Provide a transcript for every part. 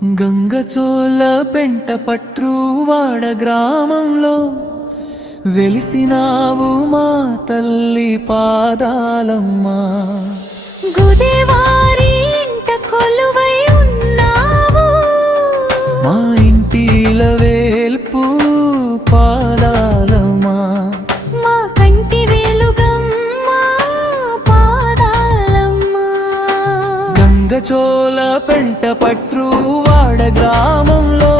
గంగచోల పెంట పట్రువాడ గ్రామంలో వెలిసినావు మా తల్లి పాదాలమ్మా. గుదేవారి ఇంట కొలువై ఉన్నావు, మా ఇంటిల వేల్పు పాదాలమ్మా. మా కంటి వెలుగమ్మా పాదాలమ్మా. గంగచోల పెంట పట్రువాడ గ్రామంలో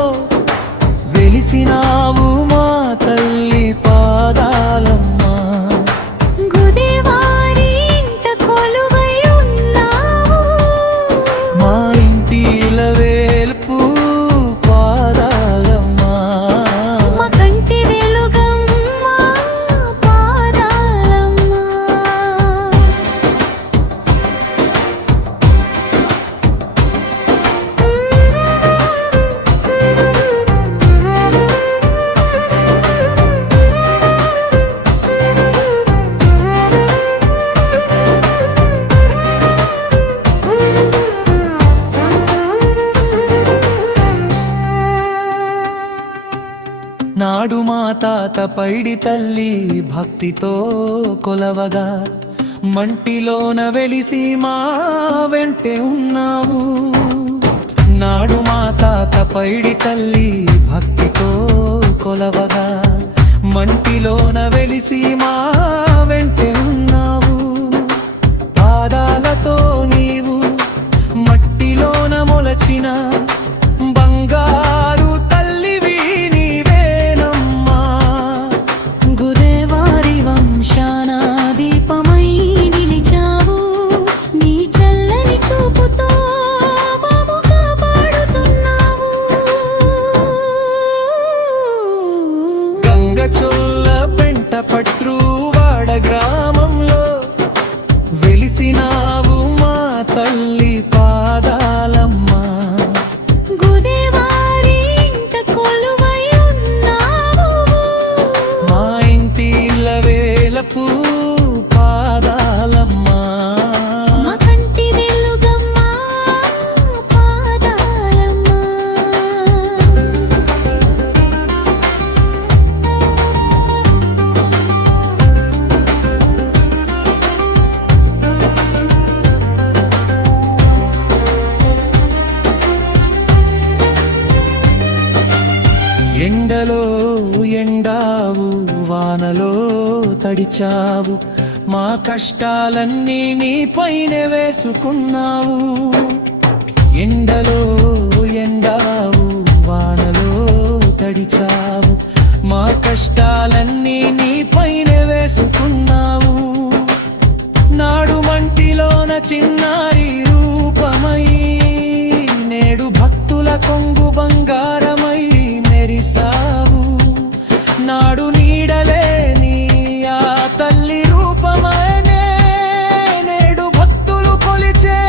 వెలిసినావు మా తల్లి పాదాలమ్మా. గుదేవారి ఇంట కొలువై ఉన్నావు, మా ఇంటిల వేల్పు పాదాలమ్మా. మా కంటి వెలుగమ్మా పాదాలమ్మా. నాడు మా తాత పైడి తల్లి భక్తితో కొలవగా మంటిలోన వెలిసి మా వెంటే ఉన్నావు. నాడు మా తాత పైడి తల్లి భక్తితో కొలవగా మంటిలోన వెలిసి మా వెంటే ఉన్నావు. పాదాలతో నీవు మట్టిలోన మొలచిన బంగారు తల్లివి నీవేనమ్మా. గుదేవారి వంశాన దీపమై నిలిచావు, నీ చల్లని చూపుతో మమ్ము కాపాడుతున్నావు. గంగచొల్ల పెంట పట్రువాడ గ్రామంలో వెలిసినావు మా తల్లి పాదాలమ్మా. గుదేవారి ఇంట కొలువై ఉన్నావు, మా ఇంటిల వేలపు పాదాలమ్మా. మా కంటి వెలుగమ్మా పాదాలమ్మా. ఎండలో ఎండావు, వానలో తడిచావు, మా కష్టాలన్నీ నీపైనే వేసుకున్నావు. ఎండలో ఎండావు, వానలో తడిచావు, మా కష్టాలన్నీ నీపైనే వేసుకున్నావు. నాడు మంటిలోన చిన్నారి రూపమై నేడు భక్తుల కొంగు బంగారమై మెరిసావు. నాడు నీడలేని ఆ తల్లి రూపమనే నేడు భక్తులు కొలిచే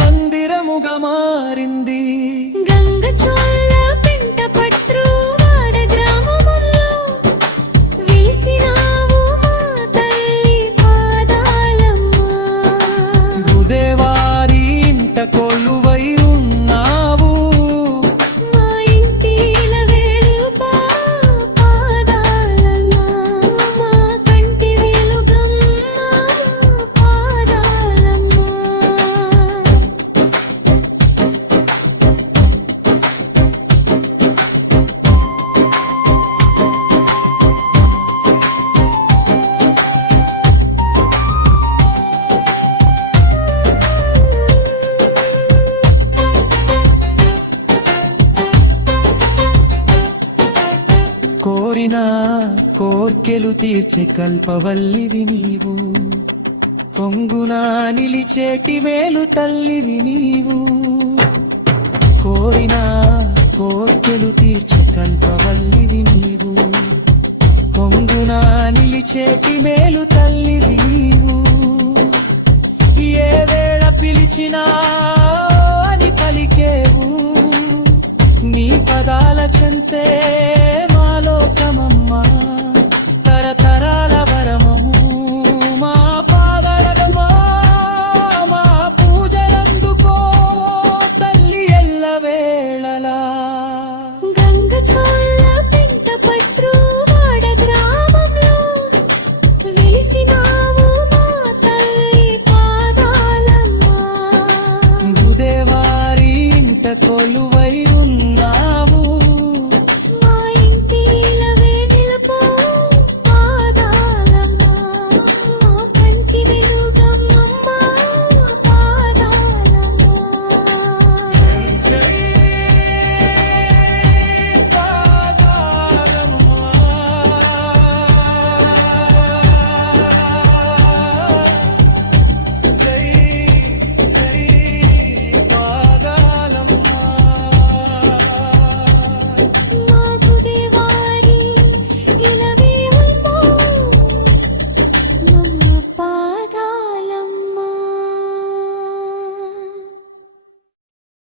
మందిరముగా మారింది. గంగచోల పెంట పట్రువాడ గ్రామములో వెలిసినావు మా తల్లి పాదాలమ్మా. గుదేవారి ఇంట కొలువై ఉన్నావు, మా ఇంటిల వెలుప పాదాలమ్మా. మా కంటి వెలుగమ్మా పాదాలమ్మా. కోరిన కోర్కెలు తీర్చే కల్పవల్లివి నీవు, పొంగున నిలిచేటి మేలు తల్లివి నీవు. కోరిన కోర్కెలు తీర్చే కల్పవల్లివి నీవు, పొంగున నిలిచేటి మేలు తల్లివి నీవు. ఏ వేళ పిలిచినా అని పలికేవు, నీ పదాల చెంతే